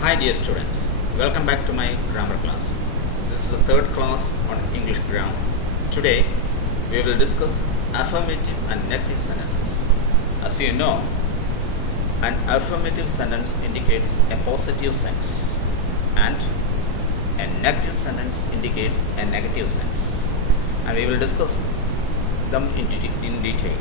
Hi dear students, welcome back to my grammar class. This is the third class on English grammar. Today we will discuss affirmative and negative sentences. As you know, an affirmative sentence indicates a positive sense and a negative sentence indicates a negative sense. And we will discuss them in detail.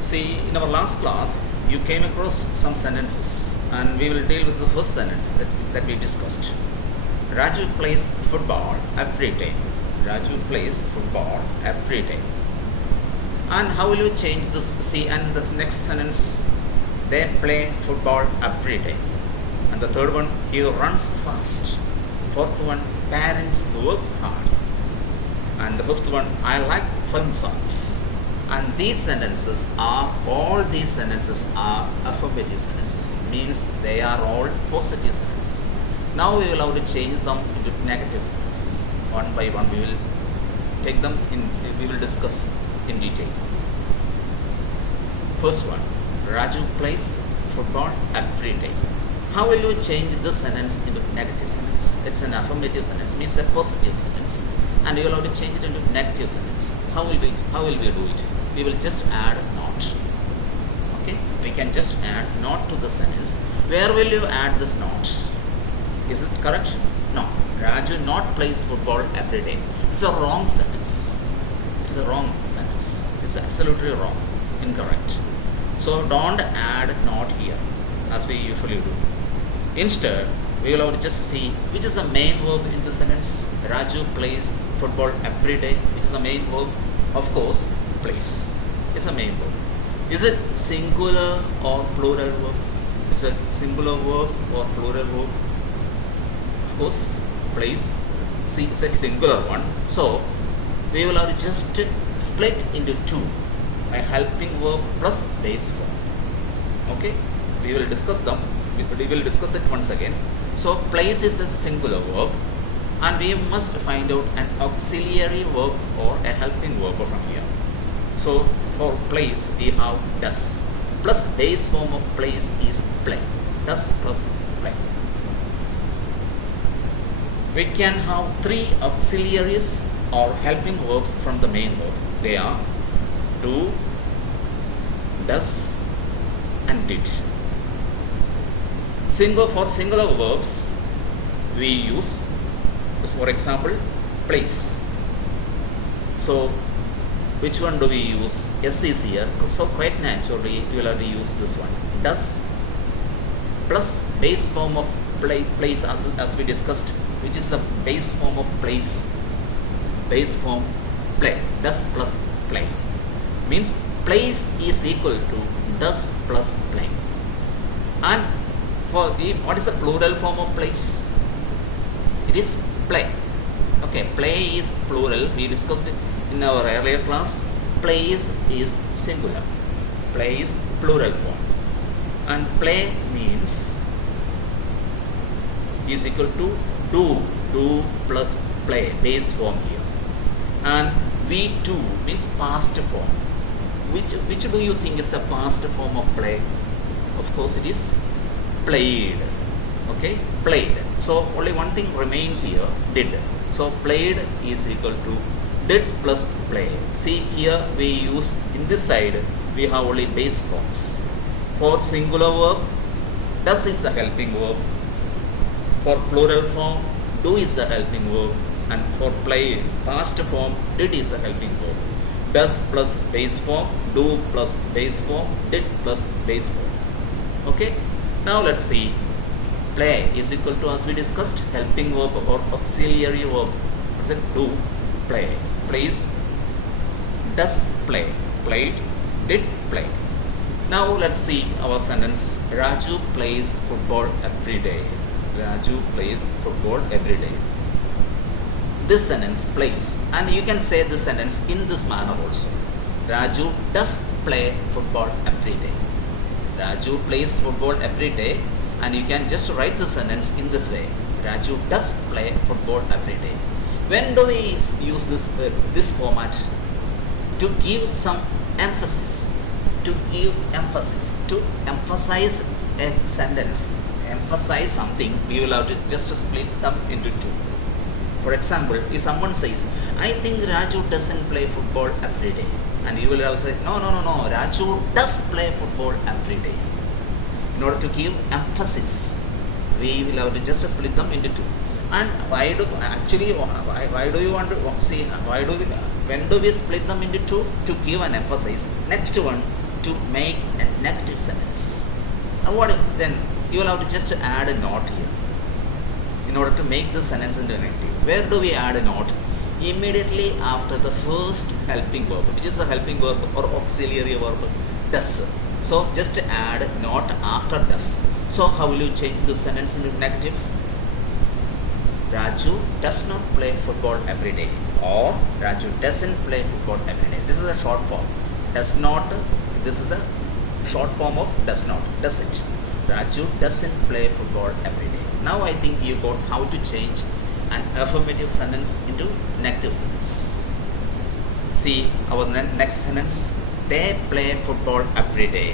See, in our last class, you came across some sentences and we will deal with the first sentence that we discussed. Raju plays football every day. Raju plays football every day. And how will you change this? See, and the next sentence, they play football every day. And the third one, he runs fast. Fourth one, parents work hard. And the fifth one, I like film songs. And all these sentences are affirmative sentences, means they are all positive sentences. Now we will have to change them into negative sentences. One by one we will take them in, we will discuss in detail. First one, Raju plays football every day. How will you change this sentence into negative sentence? It's an affirmative sentence, means a positive sentence. And we will have to change it into negative sentence. How will we do it? We will just add not. Okay, we can just add not to the sentence. Where will you add this not? Is it correct? No. Raju not plays football every day. It's a wrong sentence. It's a wrong sentence. It's absolutely wrong. Incorrect. So don't add not here as we usually do. Instead, we will have to just see which is the main verb in the sentence. Raju plays football every day. Which is the main verb? Of course, plays. It's a main verb. Is it singular or plural verb? Is it singular verb or plural verb? Of course, plays. See, it's a singular one. So, we will have to just split into two. A helping verb plus base form. Okay? We will discuss them. We will discuss it once again. So, plays is a singular verb and we must find out an auxiliary verb or a helping verb from here. So, for plays we have does plus base form of plays is play. Does plus play. We can have three auxiliaries or helping verbs from the main verb. They are do, does and did. For singular verbs, we use, for example, plays. So, which one do we use? S is here, so quite naturally we will have to use this one. Does plus base form of plays as we discussed, which is the base form of plays. Base form play. Does plus play. Means plays is equal to does plus play. And for what is the plural form of plays? It is play. Okay, play is plural. We discussed it in our earlier class. Plays is singular. Play is plural form. And play means is equal to do plus play, base form here. And V2 means past form. Which do you think is the past form of play? Of course it is played. Okay, played. So only one thing remains here, did. So played is equal to did plus play. See here we use, in this side we have only base forms. For singular verb, does is the helping verb. For plural form, do is the helping verb. And for play, past form, did is the helping verb. Does plus base form, do plus base form, did plus base form. Okay, now let's see. Play is equal to, as we discussed, helping verb or auxiliary verb. What's it? Do, play. Plays, does play. Played, did play. Now let's see our sentence. Raju plays football every day. Raju plays football every day. This sentence plays, and you can say this sentence in this manner also. Raju does play football every day. Raju plays football every day, and you can just write the sentence in this way. Raju does play football every day. When do we use this format? To give some emphasis, to give emphasis, to emphasize a sentence, emphasize something, we will have to just split them into two. For example, if someone says, I think Raju doesn't play football every day, and you will have said, no, Raju does play football every day. In order to give emphasis, we will have to just split them into two. And why do you want to see, when do we split them into two? To give an emphasis. Next one, to make a negative sentence. And what then? You will have to just add a note here in order to make this sentence into a negative. Where do we add a note? Immediately after the first helping verb, which is a helping verb or auxiliary verb, does. So just add note after does. So how will you change the sentence into negative? Raju does not play football every day, or Raju doesn't play football every day. This is a short form. Does not. This is a short form of does not. Does it? Raju doesn't play football every day. Now I think you got how to change an affirmative sentence into negative sentence. See our next sentence. They play football every day.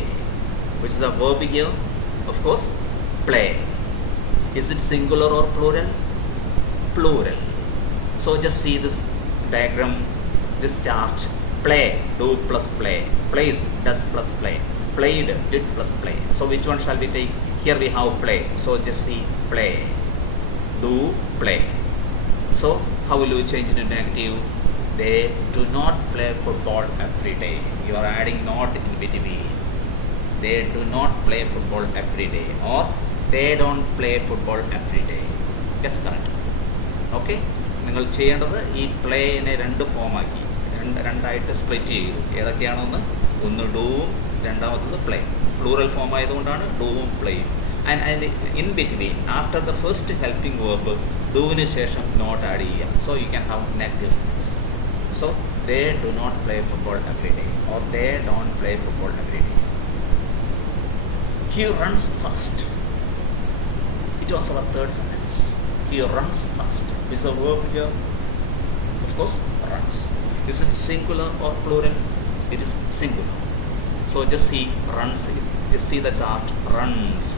Which is a verb here? Of course, play. Is it singular or plural? Plural. So just see this diagram, this chart. Play, do plus play. Plays, does plus play. Played, did plus play. So which one shall we take? Here we have play. So just see play, do, play. So how will you change it into negative? They do not play football every day. You are adding not in between. They do not play football every day, or they don't play football every day. That's correct. Okay, നിങ്ങൾ ചെയ്യേണ്ടത് ഈ പ്ലേനെ രണ്ട് ഫോമാക്കി രണ്ടായിട്ട് split ചെയ്തു. ഏതൊക്കെയാണെന്ന്? ഒന്ന് ഡൂവും രണ്ടാമത്തത് play. Plural form ആയതുകൊണ്ടാണ് ഡൂവും പ്ലേയും. And in between after the first helping verb ഡൂവിന് ശേഷം നോട്ട് ആഡ് ചെയ്യാം. So you can have negative sense. So they do not play football every day, or they don't play football every day. He runs fast. It was our third sentence. He runs fast. Is the verb here? Of course, runs. Is it singular or plural? It is singular. So just see runs. Just see the chart. Runs.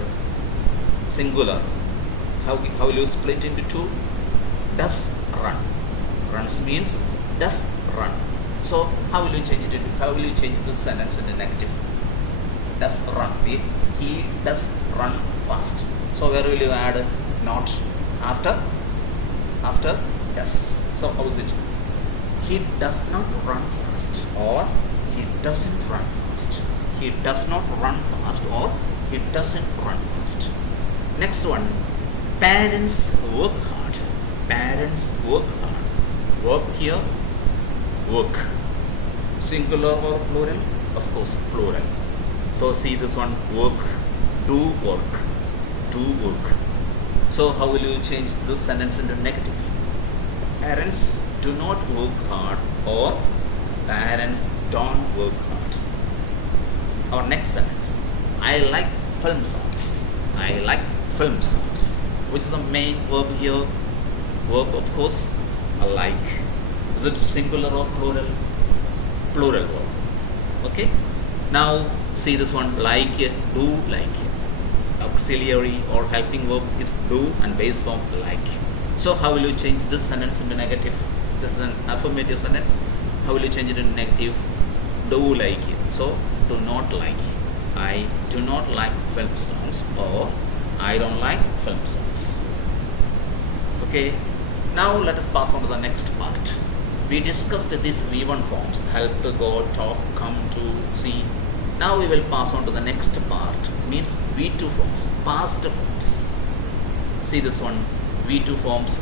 Singular. How will you split into two? Does run. Runs means does run. So how will you change it into? How will you change this sentence into negative? Does run. He does run fast. So where will you add not? After does. So how is it? He does not run fast, or he doesn't run fast. He does not run fast, or he doesn't run fast. Next one, parents work hard. Parents work hard. Work here, work. Singular or plural? Of course, plural. So see this one, work, do work, do work. So how will you change this sentence into negative? Parents do not work hard, or parents don't work hard. Our next sentence, I like film songs. I like film songs. Which is the main verb here? Verb, of course, like. Is it singular or plural? Plural verb. Okay. Now see this one, like, do, like. Auxiliary or helping verb is do, and base form like. So how will you change this sentence into negative? This is an affirmative sentence. How will you change it into negative? Do like it. So do not like. I do not like film songs, or I don't like film songs. Okay. Now let us pass on to the next part. We discussed these V1 forms: help, go, talk, come, to, see. Now we will pass on to the next part, means V2 forms, past forms. See this one, V2 forms: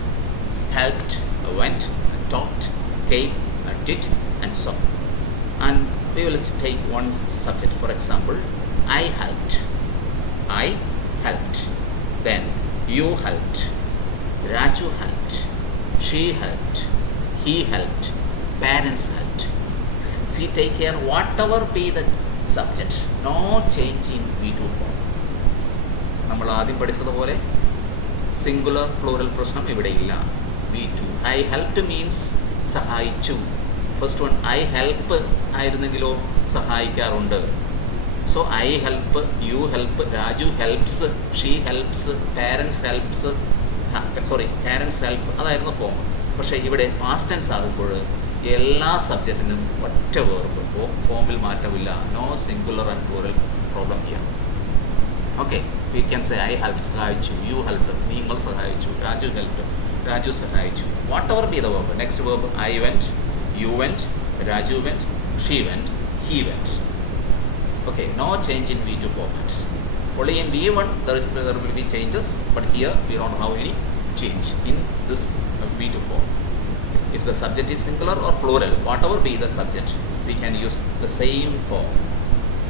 helped, went, talked, came, did, and so. And we will take one subject. For example, I helped. I helped. Then you helped. Raju helped. She helped. He helped. Parents helped. See, take care, whatever be the subject, no change in V2 form. നമ്മൾ ആദ്യം പഠിച്ചതുപോലെ singular plural പ്രശ്നം ഇവിടെയില്ല. V2. I helped means സഹായിച്ചു. First one I help ആയിരുന്നെങ്കിലോ സഹായിക്കാറുണ്ട്. So I help, you help, Raju helps, she helps, parents helps, parents help, അതായിരുന്നു form. പക്ഷേ ഇവിടെ past tense ആകുമ്പോൾ എല്ലാ സബ്ജക്റ്റിനും ഒറ്റ വേർബ്, ഫോമിൽ മാറ്റമില്ല. No singular and plural problem here. Okay, we can say I help, സഹായിച്ചു, യു ഹെൽപ്പ്, നിങ്ങൾ സഹായിച്ചു, രാജു ഹെൽപ്പ്, രാജു സഹായിച്ചു. Whatever be the verb. Next verb I went, you went, Raju went, she went, he went. Okay, no change in V2 format. Only in V1 there will be changes, but here we don't have any change in this V2 form. If the subject is singular or plural, whatever be the subject, we can use the same form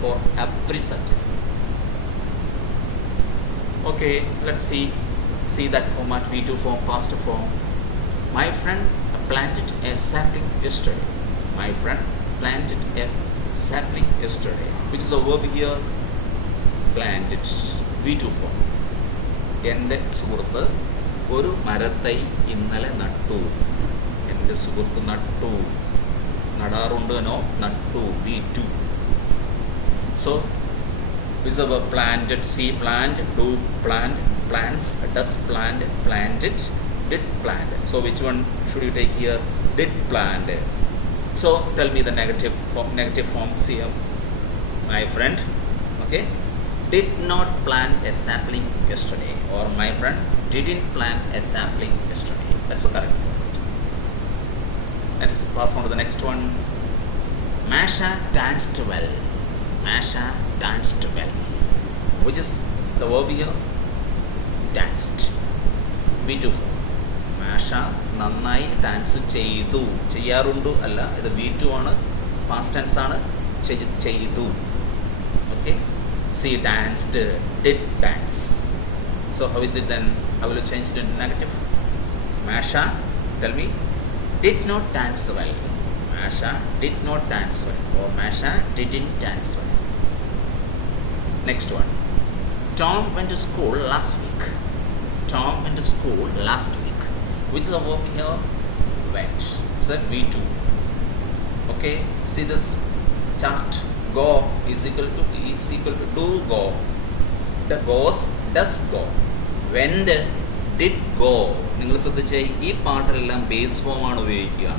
for every subject. Okay, let's see that format. V2 form, past form. My friend planted a sapling yesterday. My friend planted a sapling yesterday. Which is the verb here? Planted. V2 form. എൻ്റെ സുഹൃത്ത് ഒരു മരത്തൈ ഇന്നലെ നട്ടു. എൻ്റെ സുഹൃത്ത് നട്ടു. നടാറുണ്ട്, no, നട്ടു. V2. So which is the verb? Planted. See, plant, do, plant, plants, does plant, planted, did plant. So which one should you take here? Did plant. So tell me the negative form. See, my friend, okay, did not plant a sapling yesterday, or my friend didn't plant a sapling yesterday. That's the correct format. Let's pass on to the next one. Masha danced well. Masha danced well. Which is the verb here? Danced. V2 form. മാഷ നന്നായി dance ചെയ്തു. ചെയ്യാറുണ്ട് അല്ല, ഇത് V2 ആണ്, past tense ആണ്. ചെയ്തു. Okay, she danced, did dance. So how is it then? How will you change it in negative? Masha, tell me, did not dance well. Masha did not dance well, or Masha didn't dance well. Next one. Tom went to school last week. Tom went to school last week. Which is the verb here? Went. It's a V2. Okay, see this chart. Go is equal to do go. The goes, does go. Went, did go. നിങ്ങൾ ശ്രദ്ധിച്ചേ, ഈ പാട്ടിലെല്ലാം base form ആണ് ഉപയോഗിക്കുക.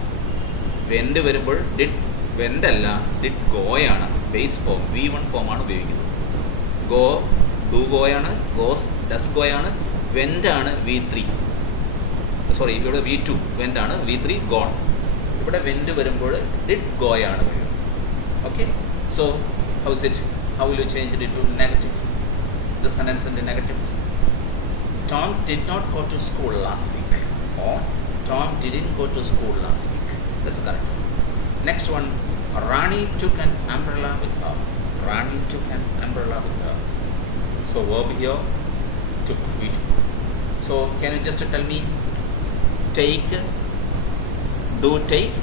Went വരുമ്പോൾ did, went അല്ല, did ഗോയാണ് base form. V1 form ആണ് ഉപയോഗിക്കുന്നത്. ഗോ, ഡു ഗോയാണ്. ഗോസ്, ഡസ് ഗോയാണ്. വെൻഡ് ആണ് V3. സോറി, ഇവിടെ V2 വെൻഡ് ആണ്, V3 ഗോൺ. ഇവിടെ വെൻഡ് വരുമ്പോൾ ഡിഡ് ഗോയാണ് വരും. Okay, so how is it? How will you change it to negative? The sentence in negative. Tom did not go to school last week, or Tom didn't go to school last week. That's correct. Next one. Rani took an umbrella with her. Rani took an umbrella with her. So verb here, took, V2. So can you just tell me? Take, do take,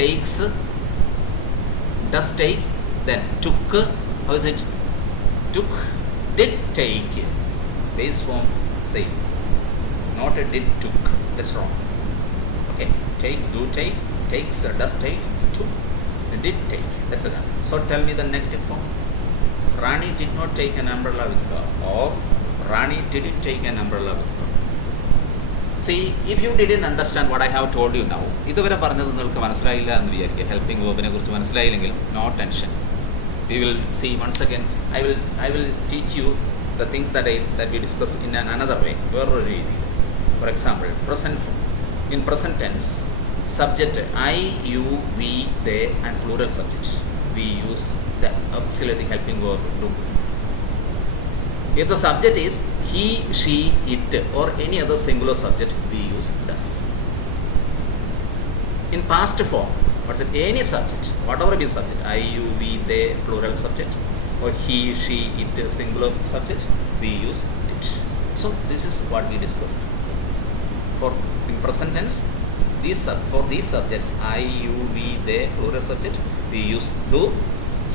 takes, does take, then took. How is it? Took, did take. Base form same. Not a did, took. That's wrong. Okay, take, do take, takes, does take, took, did take. That's it. So tell me the negative form. Rani did not take an umbrella with her, or Rani didn't take an umbrella with her. See, if you didn't understand what I have told you now, ഇതുവരെ പറഞ്ഞത് നിങ്ങൾക്ക് മനസ്സിലായില്ല എന്ന് വിചാരിക്കുക. Helping വേർബിനെ കുറിച്ച് മനസ്സിലായില്ലെങ്കിൽ no tension. We will see once again. I will teach you the things that we discussed in another way. വേറൊരു രീതിയിൽ. For example, in present tense, subject I, you, we, they, and plural subject. We use the auxiliary helping verb do. If the subject is he, she, it, or any other singular subject, we use does. In past form, what's it? Any subject, whatever be subject, I, you, we, they, plural subject, or he, she, it, singular subject, we use it. So this is what we discussed. For in present tense, for these subjects, I, you, we, they, plural subject, we use do.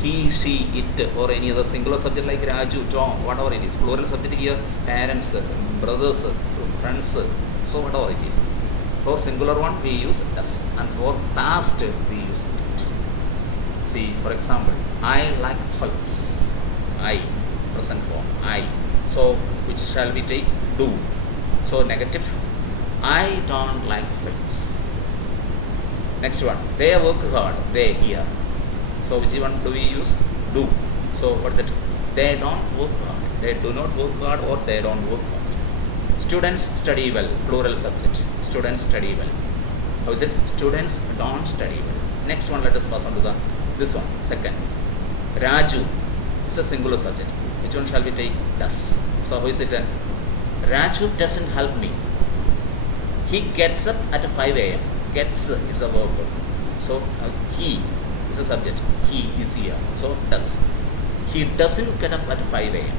He, she, it, or any other singular subject like Raju, Tom, whatever it is. Plural subject here, parents, brothers, friends, so whatever it is. For singular one, we use does, and for past, we use did. See, for example, I like Phelps. I, present form, I. So which shall we take? Do. So negative, I don't like fights. Next one, they work hard, they here. So which one do we use? Do. So what's it? They don't work hard. They do not work hard or they don't work hard. Students study well, plural subject. Students study well. How is it? Students don't study well. Next one, let us pass on to this one, second. Raju, it's a singular subject. Which one shall we take? Does. So how is it? Raju doesn't help me. He gets up at 5 a.m. Gets is a verb. So he is a subject. He is here. So does. He doesn't get up at 5 a.m.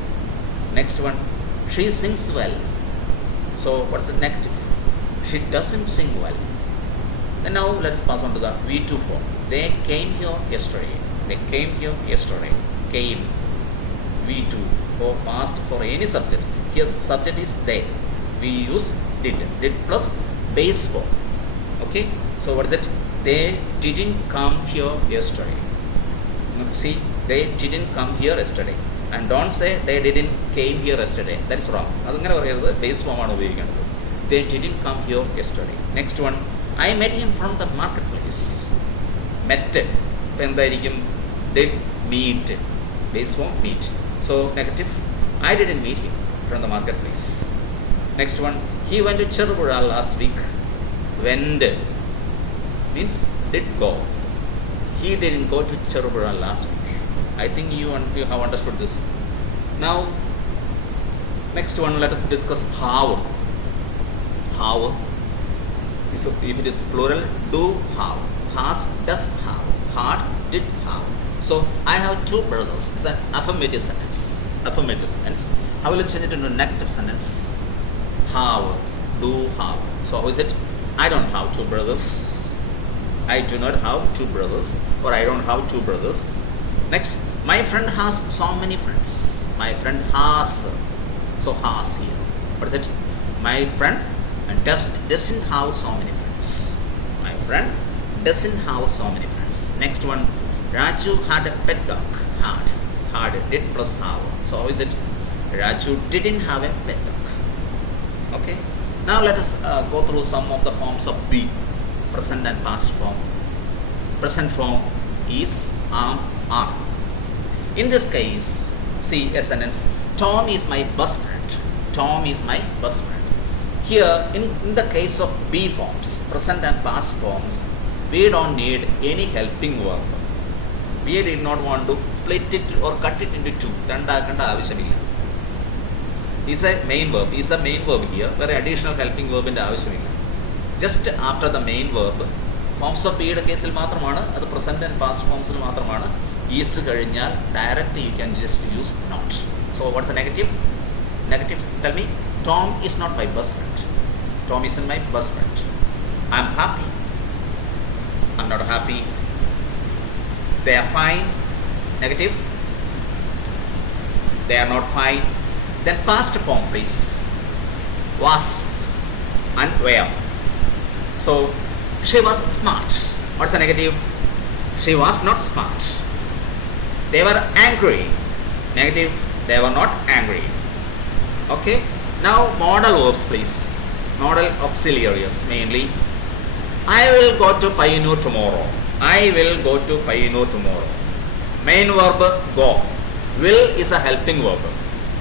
Next one, she sings well. So what's the negative? She doesn't sing well. And now let's pass on to the V2 form. They came here yesterday. They came here yesterday. Came. V2 for past for any subject. Here subject is they. We use did. Did plus base form. Okay. So what is it? They didn't come here yesterday. See, they didn't come here yesterday. And don't say they didn't came here yesterday. That's wrong. Base form. They didn't come here yesterday. Next one. I met him from the marketplace. Met. Did meet. Base form meet. So negative. I didn't meet him from the marketplace. Next one. He went to Cherubura last week. Went means did go. He didn't go to Cherubura last week. I think you have understood this. Now, next one, let us discuss how. How. So if it is plural, do how. Has, does how. Had, did how. So I have two brothers. It's an affirmative sentence. Affirmative sentence. I will change it into negative sentence. How, do how. So how is it? I don't have two brothers. I do not have two brothers, or I don't have two brothers. Next, my friend has so many friends. My friend has. So has here. What is it? My friend doesn't have so many friends. My friend doesn't have so many friends. Next one, Raju had a pet dog. Had, did plus have. So how is it? Raju didn't have a pet dog. Okay. Now let us go through some of the forms of be. Present and past form. Present form is, are. In this case, see a sentence. Tom is my best friend. Tom is my best friend. Here, in the case of be forms, present and past forms, we don't need any helping verb. We did not want to split it or cut it into two. Is a main verb. Is a main verb here. Where additional helping verb in the just after the main verb, forms of be case the present and past forms is directly you can just use not. So what's the negative? Negative, tell me. Tom is not my best friend. Tom isn't my best friend. I'm happy. I'm not happy. They are fine. Negative. They are not fine. Then past form, please. Was and were. So she was smart. What's the negative? She was not smart. They were angry. Negative. They were not angry. Okay. Now modal verbs, please. Modal auxiliaries mainly. I will go to Pioneer tomorrow. I will go to Pioneer tomorrow. Main verb go. Will is a helping verb.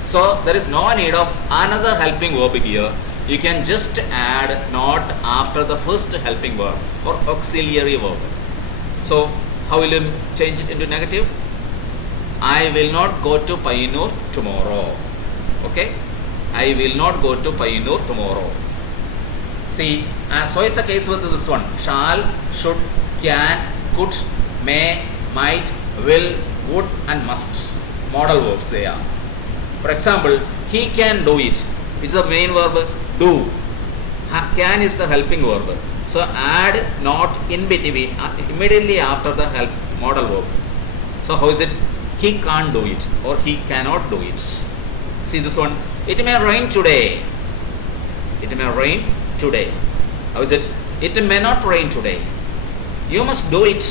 So there is no need of another helping verb here. You can just add not after the first helping verb or auxiliary verb. So how will you change it into negative? I will not go to Pioneer tomorrow. Okay? I will not go to Pioneer tomorrow. See, so is the case with this one. Shall, should, can, could, may, might, will, would and must. Modal verbs they are. For example, he can do it. It's the main verb do. Can is the helping verb. So add not in between immediately after the help modal verb. So how is it? He can't do it or he cannot do it. See this one. It may rain today. It may rain today. How is it? It may not rain today. You must do it.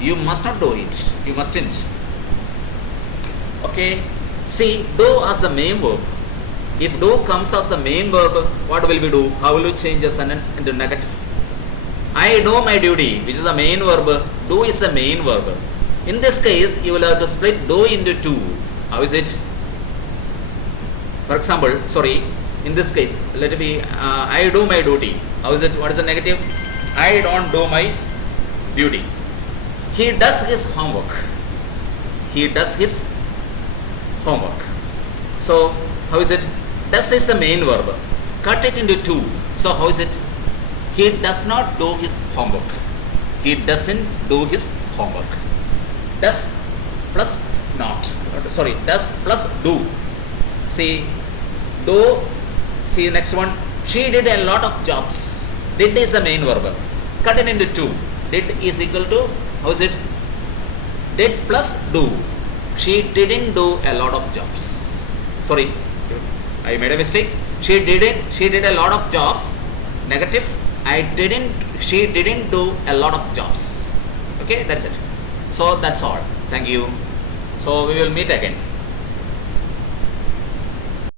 You must not do it. You mustn't. Okay. See, do as the main verb. If do comes as the main verb, what will we do? How will you change the sentence into negative? I do my duty, which is the main verb. Do is the main verb. In this case, you will have to split do into two. How is it? For example, in this case, let it be I do my duty. How is it? What is the negative? I don't do my duty. He does his homework. He does his homework. So, how is it? Does is the main verb. Cut it into two. So, how is it? He does not do his homework. He doesn't do his homework. Does plus not. Does plus do. See, do. See, next one. She did a lot of jobs. Did is the main verb. Cut it into two. Did is equal to, how is it? Did plus do. She didn't do a lot of jobs. I made a mistake. She did a lot of jobs. Negative. She didn't do a lot of jobs. Okay, that's it. So that's all. Thank you. So we will meet again.